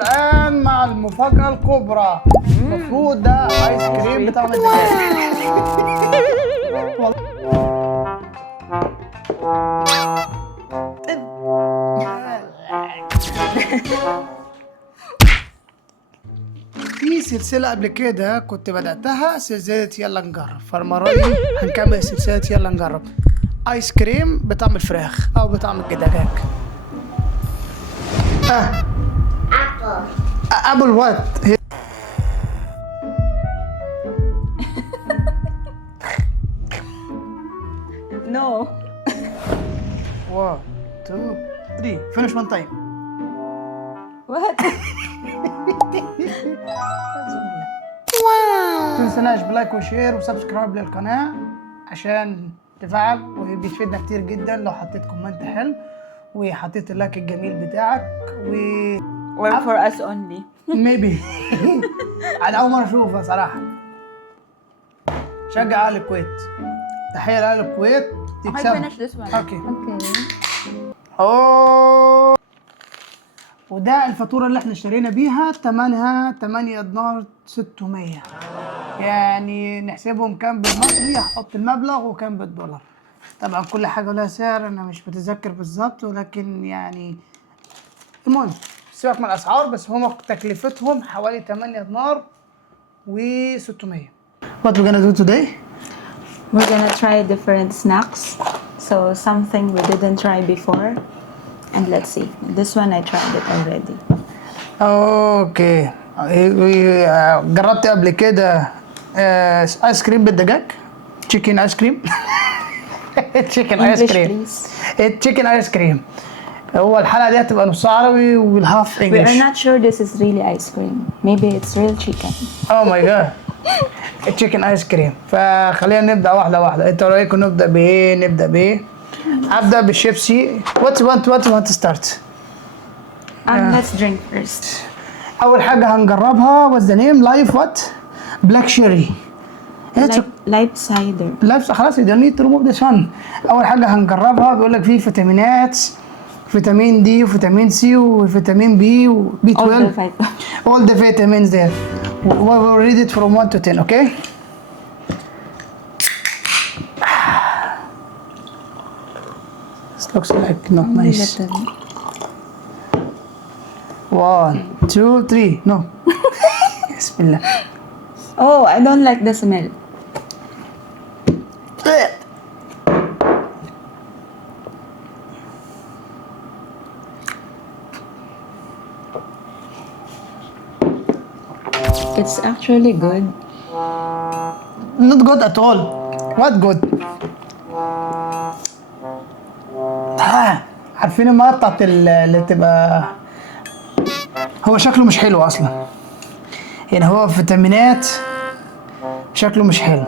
الآن مع المفاجأة الكبرى. المفروض ده آيس كريم بتاع في سلسلة قبل كده كنت بدأتها سلسلة يلا نجرب، فالمرة دي هنكمل سلسلة يلا نجرب آيس كريم بطعم الفراخ أو بطعم الدجاج. Apple what? No. 1 2 3 finish one time. What? متنسناش بلايك وشير وسبسكرايب للقناة عشان تفعل، وبيفيدنا كتير جدا لو حطيت كومنت حلو وحطيت اللايك الجميل بتاعك Or for us only. ميبي على أول مرة أشوفها صراحة. شجع أهل الكويت، تحية لأهل الكويت I تكسب. finish this one. اوكي. Okay. اوه، وده الفاتورة اللي احنا اشترينا بيها، تمنها 8 دينار 600، يعني نحسبهم كام بالمصري، هحط المبلغ وكام بالدولار. طبعا كل حاجة لها سعر، انا مش متذكر بالظبط، ولكن يعني المهم سيبك من الاسعار، بس هما تكلفتهم حوالي 8 دينار و600. What we're gonna do today? We're gonna try different snacks. So something we didn't try before. And let's see. This one I tried it already. اوكي. جربت قبل كده ايس كريم بالدجاج، تشيكن ايس كريم. تشيكن ايس English كريم، please. تشيكن ايس كريم. هو الحلقه دي هتبقى نص عربي والهاف We are انجلش. not sure this is really ice cream. Maybe it's real chicken. اوه ماي جاد، تشيكن ايس كريم. فخلينا نبدا واحده واحده. انتوا رايكم نبدا بايه؟ نبدا بايه؟ ابدا بالشيبسي. وات ستارت؟ Let's drink first. اول حاجه هنجربها what's the name life what black cherry. Light cider. لا خلاص you don't need to remove this one. اول حاجه هنجربها بيقول لك فيه فيتامينات، فيتامين دي وفيتامين سي وفيتامين بي وبي 12. all the vitamins there. We will read it from 1 to 10. okay. This looks like not nice. 1 2 3 no. بسم الله. Oh, I don't like the smell. It's actually good. Not good at all. What good? عارفين المقطع اللي تبقى، هو شكله مش حلو اصلا، يعني هو فيتامينات شكله مش حلو.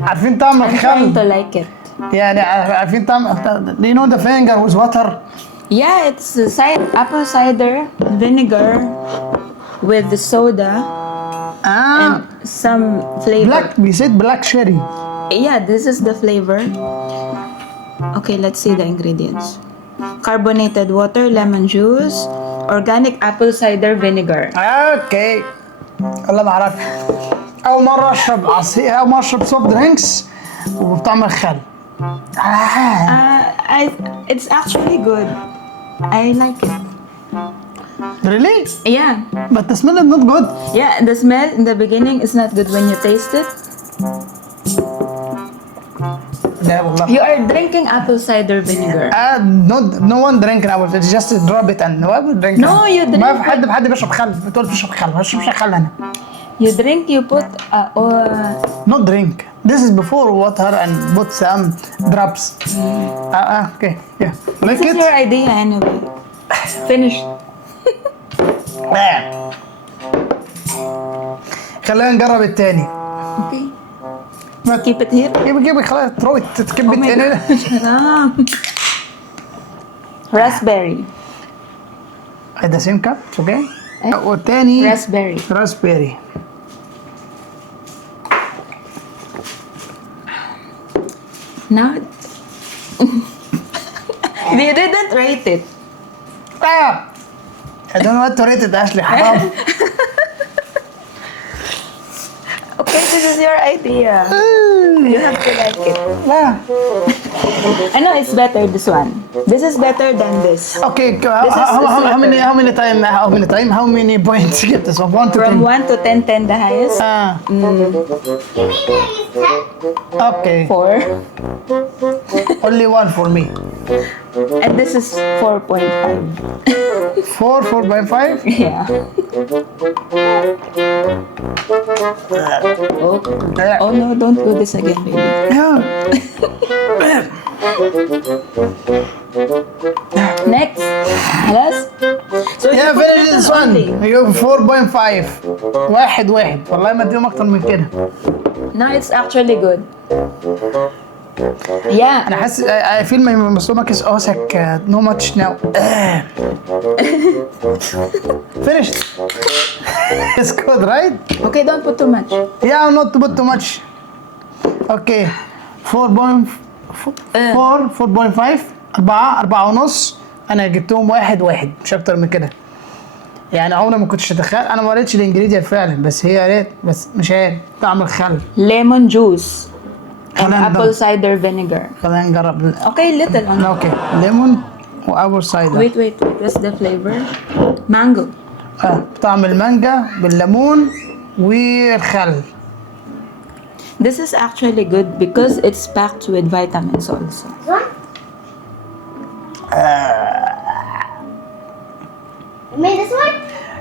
عارفين طعم I'm trying الخل؟ to like it. يعني عارفين طعم do you know the vinegar with water? Yeah, it's apple cider vinegar with the soda and some flavor. black, we said black cherry. Yeah, this is the flavor. Okay, let's see the ingredients. Carbonated water, lemon juice, organic apple cider vinegar. اوكي. والله ما اعرف، اول مره اشرب عصير، اول مره اشرب سوفت درينكس وبطعم الخل. It's actually good. I like it. Really? Yeah. But the smell is not good. Yeah, the smell in the beginning is not good when you taste it. لا والله. You are drinking apple cider vinegar. No one drink apple. It's just drop it and no one drink. No, you drink ما في حد بيشرب خل. بتقول بتشرب خل، ما بشربش خل انا. You drink, you put Not drink. This is before water and put some drops. Okay. Yeah. Like this it. is your idea anyway. Finished. خلينا نجرب التاني. Okay. Keep it here. جيبي خلاص تروي تكب Oh my التاني. God. Raspberry. هذا سيم كاب اوكي. والتاني Raspberry. راسبيري. Now, they didn't rate it. Ah! I don't know what to rate it, Ashley. حرام. Okay, this is your idea. You have to like it. لا. I know it's better, this one. This is better than this. Okay, This is how many sweeter. how many points you get this one? 1 to From 10. 1 to 10, 10 the highest. Ah, You mean I use 10? okay. 4. Only one for me. And this is 4.5. 4.5. Yeah. Oh no, don't do this again, baby. Yeah. Next. Last. So Yeah, you put finish little this one. only. You 4.5. واحد والله ما اديهم اكتر من كده. No, it's actually good. Yeah. انا حاسس I feel my stomach is osek no much now. Finished. It's good, right? Okay, don't put too much. Yeah, not to put too much. Okay. 4.5 4 ونص. انا جبتهم واحد مش اكتر من كده. يعني عمري ما كنتش اتخيل. انا ما قريتش الانجريدينت فعلا بس هي ريت بس مش عارف طعم الخل. Lemon juice and خلينا apple cider vinegar. خلينا نجرب. Okay, little only. اوكي ليمون وابل سايدر. Wait. What's the flavor? Mango. طعم المانجا بالليمون والخل. This is actually good because it's packed with vitamins also. This one? You mean this one?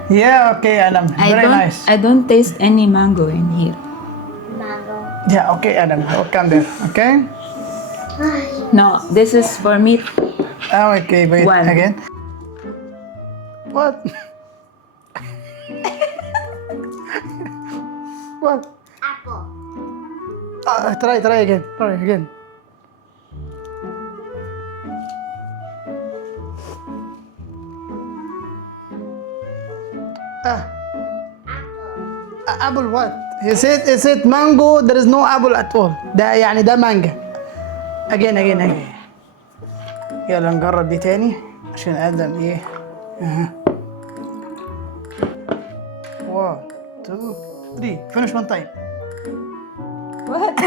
Yeah, okay, Adam. Very nice. I don't taste any mango in here. Mango. Yeah, okay, Adam. Welcome there. Okay. No, this is for me. Okay, wait One. again. What? What? Apple. Try again. Try again. Apple what? He said mango. There is no apple at all. ده يعني ده مانجا. Again. يلا نجرب دي تاني عشان ادم ايه. اها. 1 2 3 finish one time. What?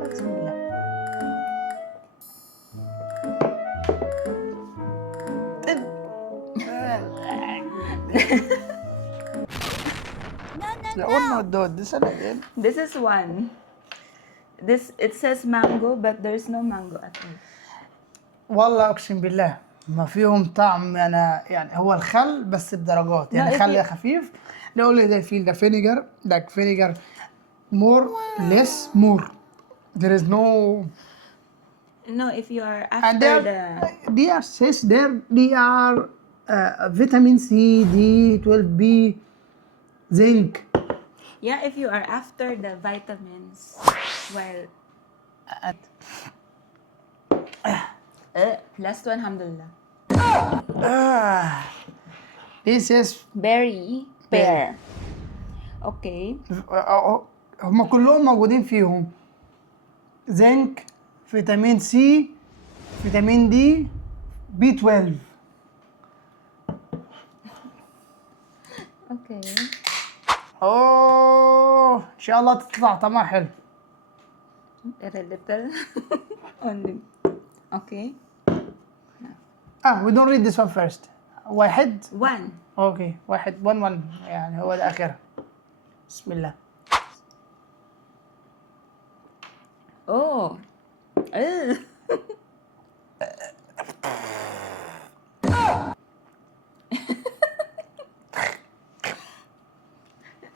بسم الله. No, dude, this again. This is one. It says mango, but there's no mango at all. والله اقسم بالله ما فيهم طعم. انا يعني هو الخل بس بدرجات يعني لا، خل if خفيف. The only they feel the vinegar like vinegar more less more. There is no. No, if you are And after they are says there they are vitamin C, D, 12B, zinc. yeah, if you are after the vitamins, well, last one, alhamdulillah. This is Berry, pear. Okay. هم كلهم موجودين فيهم زنك فيتامين سي فيتامين دي بي 12. Okay. اوه ان شاء الله تطلع طعمها حلو. A little only. Okay. we don't read this one first. واحد. One. اوكي واحد 1 يعني هو ده اخرها. بسم الله. Oh. Ugh.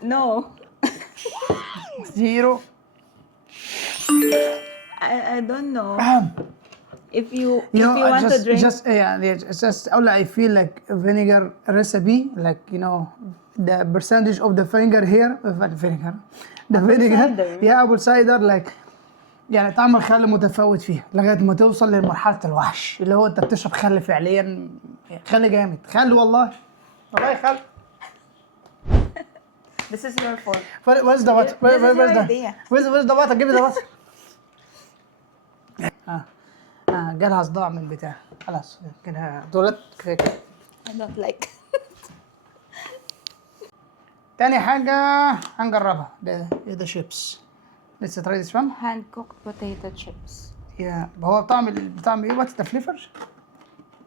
No. 0. I don't know. If you You know, want to drink, it's just only I feel like vinegar recipe, like you know, the percentage of the vinegar here, vinegar, cider. yeah, apple cider, like يعني طعم الخل متفاوت فيها لغايه ما توصل لمرحله الوحش اللي هو انت بتشرب خل فعليا. خل جامد، خل والله خل. this is your fault. Where's the water? This is your Where's the idea. where's the water? Give me the water. جالها صداع من البتاع، خلاص كده دولت كفايه كده. I don't like. تاني حاجة هنجربها ده شيبس. لسه تراي ذس وان. Hand cooked potato chips. هو بطعم ايه؟ واتس ذا فليفر؟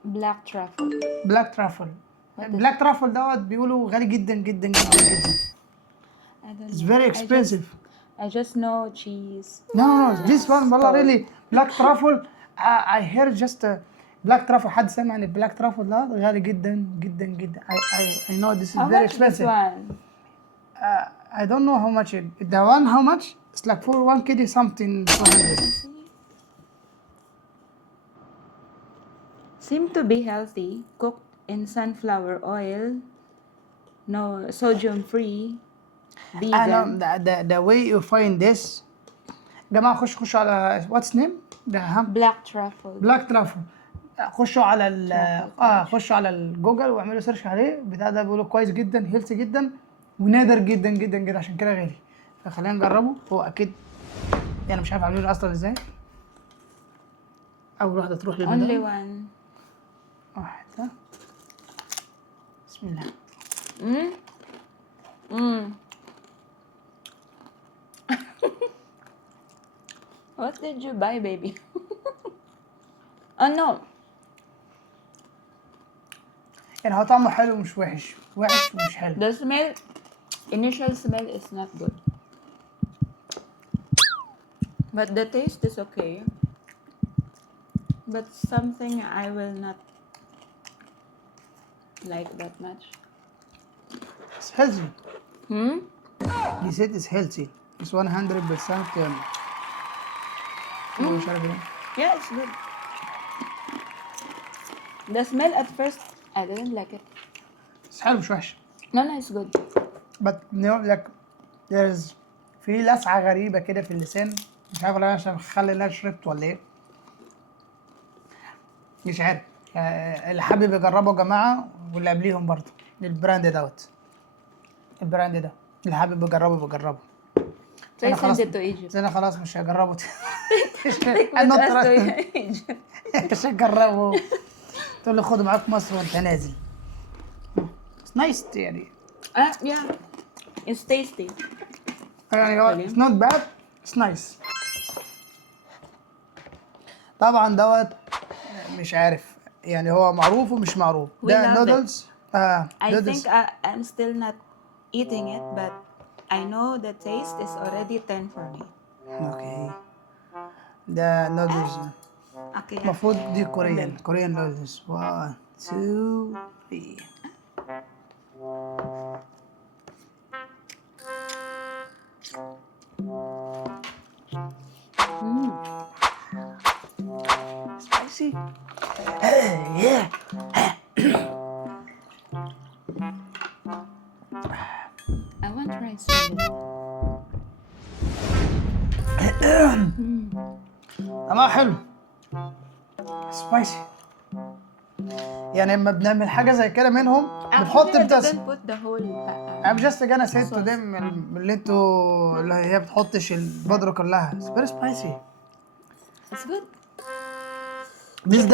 Black truffle. بلاك ترافل. بلاك ترافل دوت بيقولوا غالي جدا جدا جدا جدا. I don't It's know. very expensive. I just know cheese. No, this one والله really black truffle. I heard just black truffle. حد سمع عن البلاك ترافل ده غالي جدا جدا جدا. I know this is How very much this expensive. one? I don't know how much the one how much? It's like for 1 kg something 200. Seem to be healthy, cooked in sunflower oil, no sodium free, vegan. The way you find this. جماعة خشوا على what's name؟ ده Black truffle. بلاك ترافل. خشوا على خشوا على الجوجل واعملوا سيرش عليه. بتاع ده بيقولوا كويس جدا، هيلثي جدا، ونادر جدا جدا جدا، عشان كده غالي. فخلينا نجربه. هو اكيد يعني مش عارف اعمله اصلا ازاي. اول واحده تروح Only للبدايه. one. واحده. بسم الله. What did you buy, baby? Oh no. يعني هو طعمه حلو مش وحش، وحش ومش حلو. The smell, initial smell is not good. But the taste is okay. But something I will not like that much. It's healthy. Hmm? He said it's healthy. It's 100% مش عارف ايه. Yeah, it's good. The smell at first, I didn't like it. بس حلو مش وحش. No, it's good. But like there's في لسعة غريبة كده في اللسان. مش عارف ولا عشان خلي اللي أنا شربت ولا ايه. مش عارف. اللي حابب يجربه يا جماعة واللي قبليهم برضه. البراند دوت. البراند ده اللي حابب يجربه بجربه. Please send it to Egypt. انا خلاص مش هجربه. Take with us to Egypt. مش هجربه. تقول لي خده معاك مصر وانت نازل. It's nice يعني. Yeah. It's tasty. يعني هو it's not bad. It's nice. طبعا دوت مش عارف يعني هو معروف ومش معروف. We ده love it. نودلز. I think I'm still not eating it, but I know the taste is already 10 for me. اوكي. ده نودلز. Okay. المفروض دي كوريان نودلز. 1 2 3. Spicy. Yeah. I want rice with it. طعمها حلو. سبايسي. يعني لما بنعمل حاجة زي كده منهم بنحط Actually, I بتاس. didn't put the whole I'm just gonna say to them اللي انتوا اللي هي بتحطش البودرة كلها. It's very spicy. It's good. This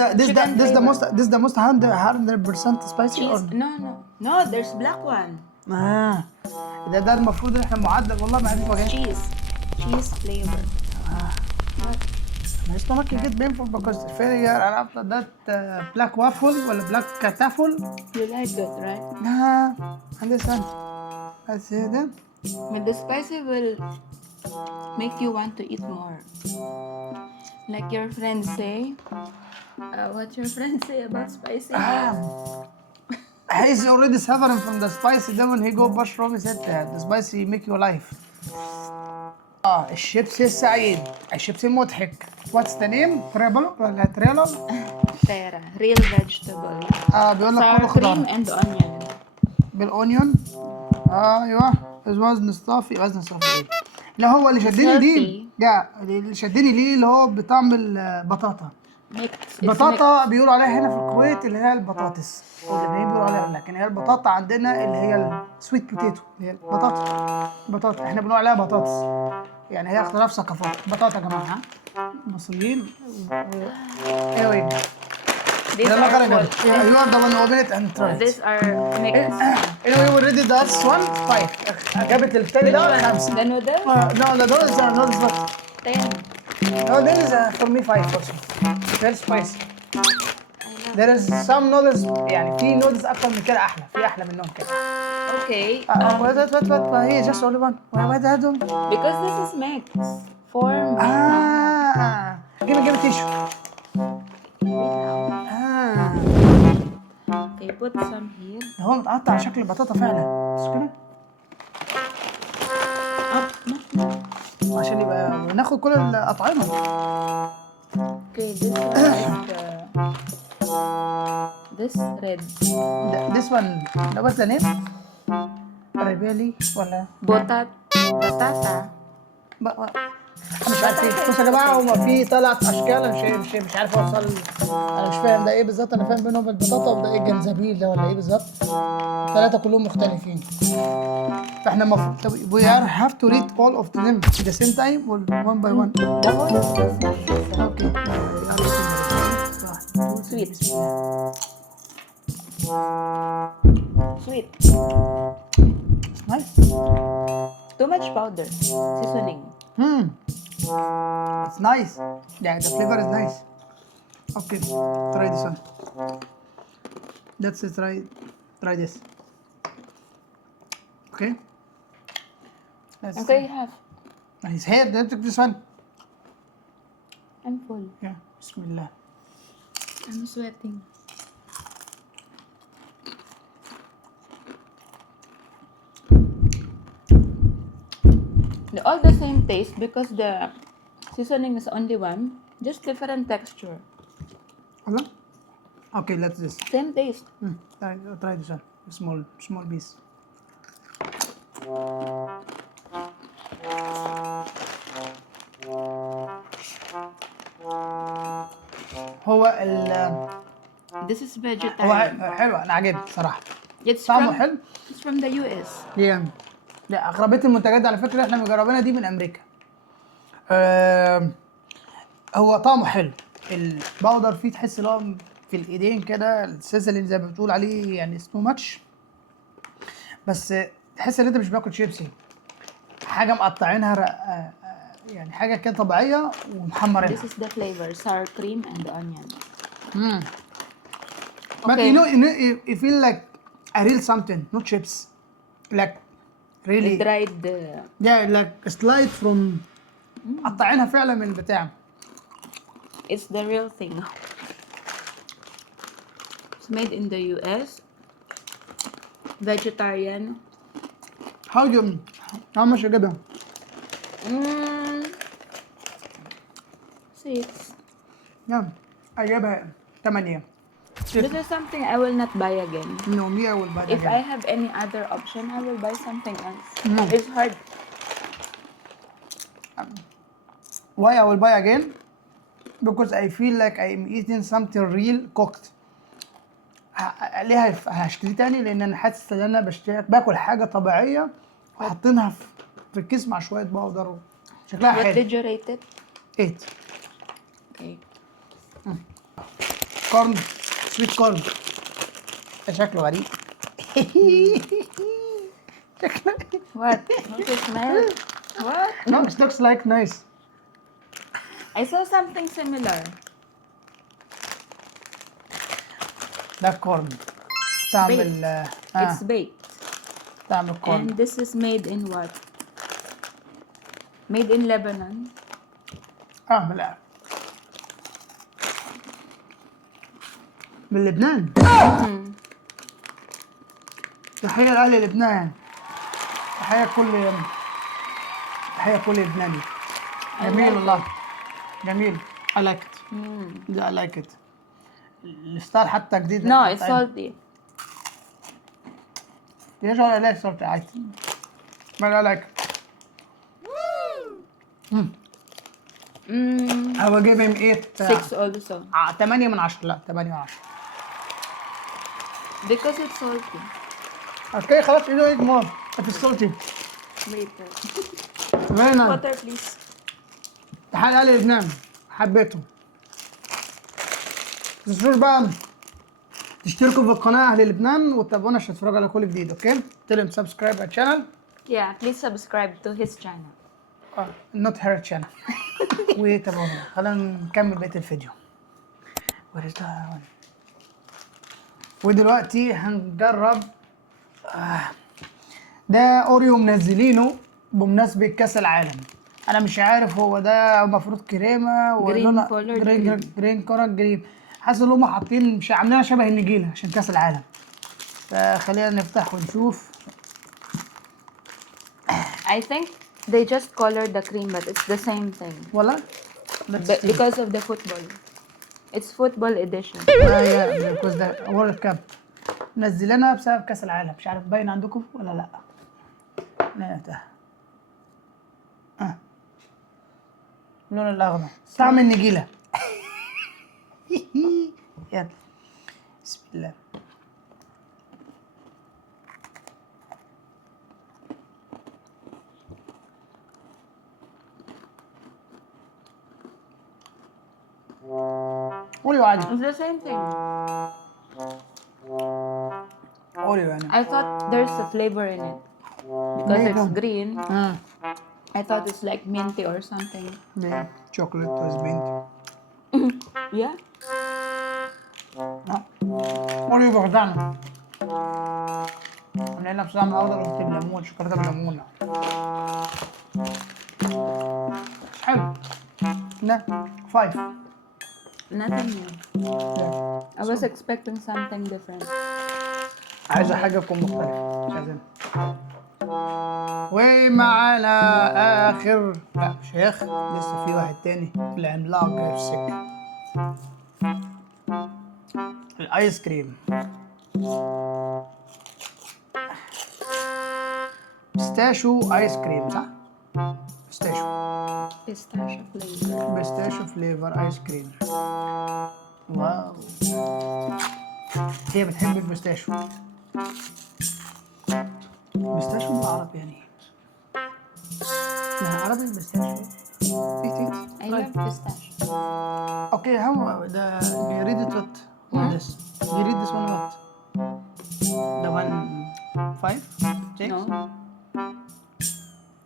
the most 100% spicy or Cheese. No, there's black one. ده المفروض احنا معدل والله ما عارف وجهه. Cheese flavor. My stomach get painful because failure and after that black waffle ولا black taffel. You like it, right? Understand. I say that. But the spicy will make you want to eat more. Like your friends say. What your friends say about spicy? He's already suffering from the spicy. Then when he go mushroom, he said the spicy make you alive. الشيبسي السعيد، الشيبسي المضحك. What's the name? تريبل ولا تريلل؟ Tera, real vegetable. بيقول لك Sour كله cream خضار. and onion. بالاونيون. ايوه. وزن صافي ايه؟ لا هو اللي شدني ليه. اللي شدني ليه اللي هو بطعم البطاطا. بطاطا بيقولوا عليها هنا في الكويت اللي هي البطاطس. واللبنانيين بيقولوا عليها، لكن هي البطاطا عندنا اللي هي السويت بوتيتو اللي هي البطاطا. احنا بنقول عليها بطاطس. يعني هي اختلاف ثقافات. بطاطا يا جماعه. مصريين. ايوه. These يلا are خلينا full. you are the one who open it and try it. These are mixed. anyway we already that's one five. جابت التاني ده The خمسة. noodles? No, the noodles are not but 10. no, there is for me five also. Very spicy. There is some noodles يعني في نودلز أكتر من كده أحلى، في أحلى منهم كده. Okay. What هي just only one. Why that one? Because this is mixed. Form. Give me tissue. Okay, put some here. ده هو متقطع على شكل البطاطا فعلا بس كده Up. No. عشان يبقى ناخد كل الأطعمة. Okay, this one is this red. This one ده what's the name? ريبيلي ولا Batata. مش عارفين. بصوا يا جماعه هما في ثلاث اشكال انا مش عارف اوصل. انا مش فاهم ده ايه بالظبط. انا فاهم بينهم البطاطا وده ايه الجنزبيل ده ولا ايه بالظبط. الثلاثه كلهم مختلفين. فاحنا المفروض we have to read all of them at the same time or one by one. The whole is this. Okay. Sweet. Sweet. Nice. Too much powder. Seasoning. It's nice. Yeah, the flavor is nice. Okay, try this one. Let's try this. Okay. Okay, have. Nice. Here, let's take this one. I'm full. Yeah. Bismillah. I'm sweating. They're all the same taste because the seasoning is only one, just different texture. Hello? Okay, let's this. Same taste. Try this one. Small piece. هو This is هو vegetarian. حلو انا عجبني صراحه. It's طعمه from حلو. it's from the US. لا اغلبيه المنتجات على فكره احنا مجربينها دي من امريكا. هو طعمه حلو. الباودر فيه تحس ان هو في الايدين كده السيزلين زي ما بتقول عليه يعني سو ماتش. بس تحس ان انت مش باكل شيبسي. حاجه مقطعينها يعني حاجه كده طبيعيه ومحمرينها. This is the flavor: sour cream and onion. But Okay. you feel like a real something, not chips. Like really. Dried. Yeah, like a slide from. قطعينها فعلا من البتاع. It's the real thing. It's made in the US. Vegetarian. How much you give them? 6. Yeah, I gave her 8. This is something I will not buy again. No, me I will buy that If again. I have any other option, I will buy something else. No. It's hard. Why I will buy again? Because I feel like I am eating something real cooked. ليه هشتري تاني؟ لأن أنا حاسس إن أنا باكل حاجة طبيعية وحاطينها في الكيس مع شوية باودر شكلها What حلو. did you rate it? 8. Okay. كورن سويت كورن. شكله غريب. شكله What? What the smell? What? No, it looks like nice. I saw something similar. ده كورن. تعمل It's baked. تعمل كورن. And this is made in what? Made in Lebanon. لا من لبنان. تحية لأهل لبنان. تحية كل لبناني. جميل والله. جميل. I like it. I like it. الستايل حتى جديد. No, it's salty. Yes, I like salty. But I like it. I will give him 8. 6 also. 8 من 10. لا 8 من 10. Because it's salty. اوكي خلاص you don't eat more. It's salty. Later. Very nice. Water, please. تحية لأهل لبنان. حبيتهم. متنسوش بقى تشتركوا في القناه اهل لبنان وتتابعونا عشان تتفرجوا على كل جديد. اوكي tell him subscribe our channel. Yeah, please subscribe to his channel. not her channel. وتابعونا. خلينا نكمل بقيه الفيديو. Where is that one? ودلوقتي هنجرب ده اوريو منزلينه بمناسبة كأس العالم. انا مش عارف هو ده المفروض كريمة ولا Green colored جرين كولر جرين. حاسس ان هم حاطين مش عاملينها شبه النجيلة عشان كأس العالم. فخلينا نفتح ونشوف. I think they just colored the cream, but it's the same thing. ولا Because of the football. It's football edition. يا بيكوز ده وورلد كاب نزلنا بسبب كأس العالم. مش عارف باين عندكم ولا لا. نفتح. اللون الاخضر طعم النجيله. يلا بسم الله. اوريو عادي. It's the same thing. اوريو يعني. I thought there's a flavor in it. Because it's green. I thought it's like minty or something. Yeah, chocolate was mint. Yeah? اوريو بخدعنا. عاملين بصراحة النهارده بنكتب ليمون شوكولاتة بليمون. حلو. لا 5. Nothing new. I was expecting something different. عايزة حاجة تكون مختلفة. مش عايزين. ومعانا آخر لا شيخ لسه في واحد تاني العملاق جاي في السكة. الآيس كريم. بيستاشيو آيس كريم صح؟ Pistachio flavor. بيستاشيو فليفر آيس كريم. واو. هي بتحب البيستاشيو. بيستاشيو بالعربي يعني ايه؟ لا عربي بيستاشيو. I love pistachio. Okay, how you read it what? This. You read this one what? The one 5? 6? No.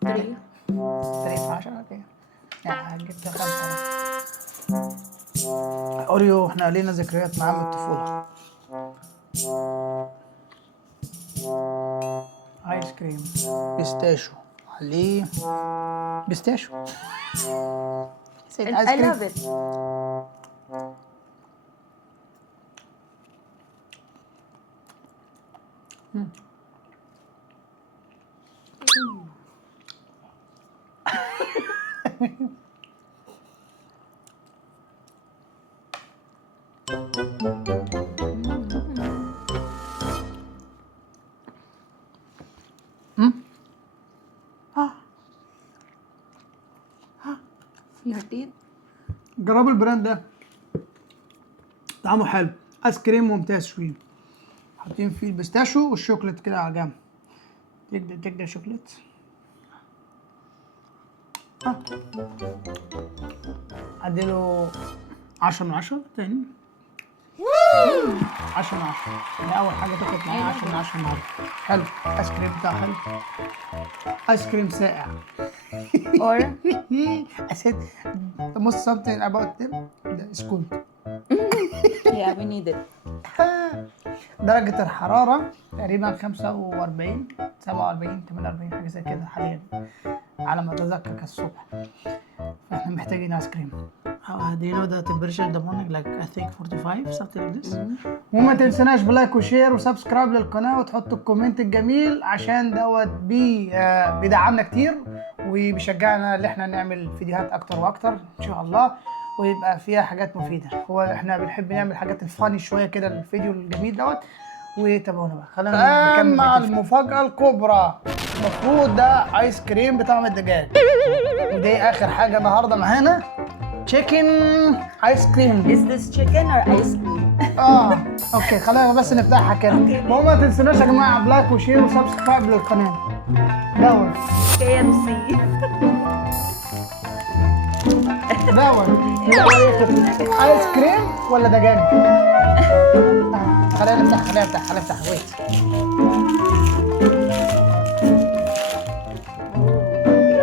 3. 13 اوكي. يعني جبت 5. اوريو احنا لينا ذكريات معاه من الطفولة. ايس كريم بيستاشيو عليه بيستاشيو. I love it. Your teeth? جربوا البراند ده طعمه حلو. ايس كريم ممتاز شويه. حاطين فيه البيستاشيو والشوكليت كده على جنب. تقدر شوكليت. اديله 10 من 10 تاني. 10 من 10 يعني اول حاجه تاخد معايا 10 من 10 النهارده. حلو ايس كريم بتاعه حلو. ايس كريم ساقع. Or I said the most something about them is cold. yeah, we need it. درجة الحرارة تقريبا 45 47 48 حاجة زي كده حاليا على ما أتذكر كالصبح. فإحنا محتاجين آيس كريم. Do you know the temperature in the morning like I think 45 something like this. وما تنسناش بلايك وشير وسبسكرايب للقناة وتحطوا الكومنت الجميل عشان دوت بيدعمنا كتير وبيشجعنا ان احنا نعمل فيديوهات اكتر واكتر ان شاء الله ويبقى فيها حاجات مفيدة. هو احنا بنحب نعمل حاجات الفاني شوية كده الفيديو الجميل دوت. وتابعونا بقى خلينا نكمل مع المفاجأة الكبرى. المفروض ده ايس كريم بطعم الدجاج ودي اخر حاجة النهاردة معانا تشيكن ايس كريم. Is this chicken or ice cream? اوكي خلينا بس نفتحها كده. وما تنسوناش يا جماعة بلايك وشير وسبسكرايب للقناة. دوت KFC. لا ايس كريم ولا دجاج؟ خلينا نفتح ويت.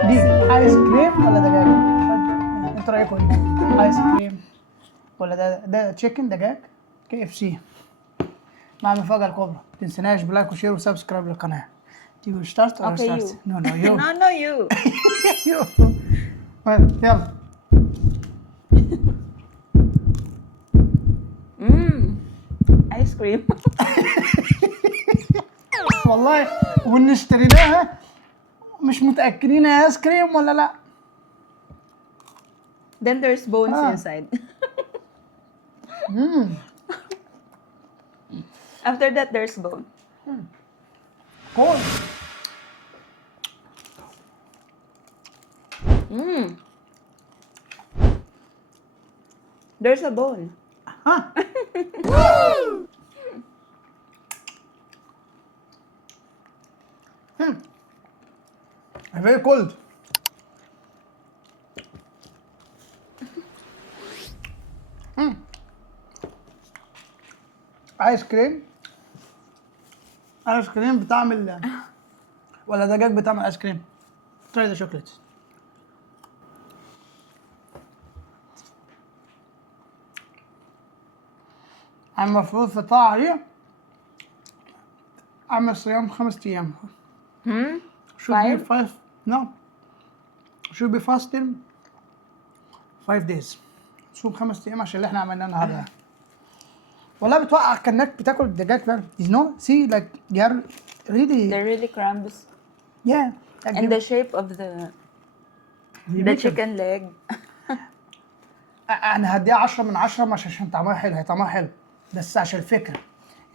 دي ايس كريم ولا دجاج؟ انتوا رايكم ايه؟ ايس كريم ولا ده تشيكن دجاج؟ KFC مع المفاجأة الكبرى. ما تنسناش بلايك وشير وسبسكرايب للقناة. You start or Okay, start? you. No, you. No, you. You. طيب، يلا. Ice cream. والله وإن اشتريناها مش متأكدين هي ايس كريم ولا لا. Then there's bones Ah. inside. After that, there's bone. كول. There's a bone. ها. Very cold. ايس كريم بطعم ولا دجاج بطعم الايس كريم. try the chocolate. المفروض في الطاعة دي أعمل صيام 5 أيام. Should be 5. No. Should be fasting 5 days. صوم 5 أيام عشان اللي احنا عملناه النهارده. والله بتوقع كأنك بتاكل الدجاج فعلا. You know, see like they are really. They're really crumbs. Yeah. Like And the shape of the chicken leg. أنا هديها 10 من 10 مش عشان طعمها حلو، هي طعمها حلو بس عشان الفكرة.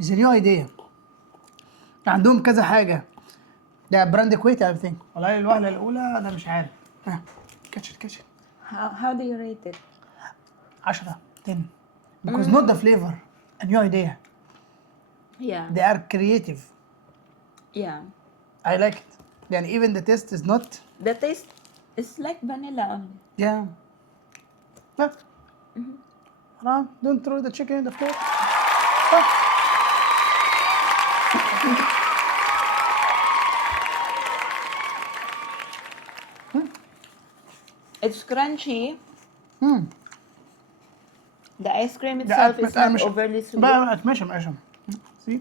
Is a new idea. عندهم كذا حاجة. ده براند كويتي I think. والله الوهلة الأولى أنا مش عارف. كاتشت. How do you rate it? 10 10 because not the flavor, a new idea. Yeah. They are creative. Yeah. I like it. يعني even the taste is not. The taste is like vanilla only. Yeah. Look. Haram, don't throw the chicken in the floor. It's crunchy. The ice cream Yeah, itself is not overly sweet. بقى اتمشم. See?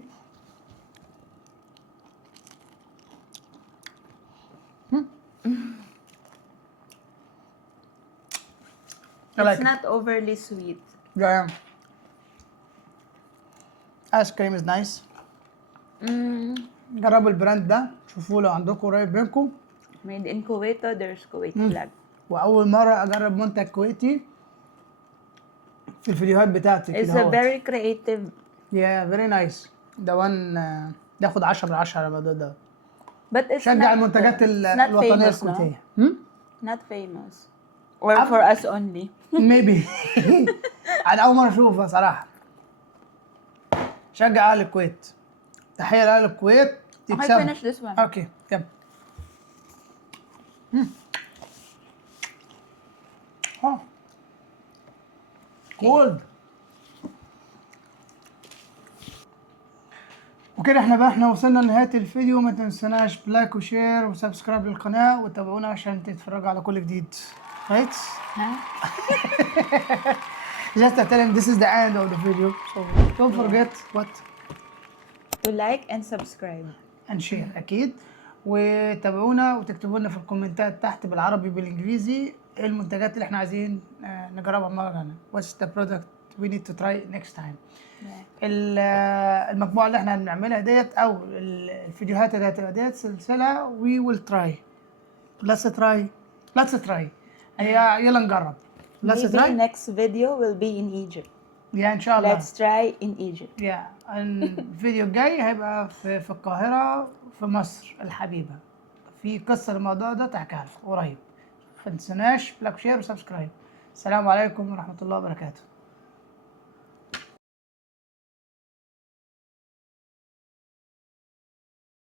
I like It's it. not overly sweet. Yeah. Ice cream is nice. جربوا البراند ده، شوفوه لو عندكم قريب منكم. Made in Kuwait, there's Kuwait flag. وأول مرة أجرب منتج كويتي في الفيديوهات بتاعتي It's كده a very creative. Yeah, very nice. ده ياخد 10 من 10 على الموضوع ده. But it's شجع not, المنتجات it's not الوطنية famous, no? الكويتية. Not famous. Or for us only. Maybe. أنا أول مرة أشوفها صراحة. شجع أهل الكويت. تحية لأهل الكويت. I finish this one. Okay, يلا. Cold. وكده احنا وصلنا لنهاية الفيديو. ما تنسوناش بلايك وشير وسبسكرايب للقناة وتابعونا عشان تتفرجوا على كل جديد. Right? Just to tell him this is the end of the video. So don't forget what? To like and subscribe. And share أكيد. وتابعونا وتكتبوا لنا في الكومنتات تحت بالعربي بالإنجليزي ايه المنتجات اللي احنا عايزين نجربها مرة ثانية. What's the product we need to try next time. المجموعة اللي احنا هنعملها ديت أو الفيديوهات اللي هتبقى ديت سلسلة we will try. Let's try. يلا نجرب. Let's Maybe try. next video will be in Egypt. Yeah إن شاء الله. Let's try in Egypt. Yeah. الفيديو الجاي هيبقى في القاهرة في مصر الحبيبة. في قصة الموضوع ده تحكيها لكم قريب. ما تنسوناش لايك وشير وسبسكرايب. السلام عليكم ورحمة الله وبركاته.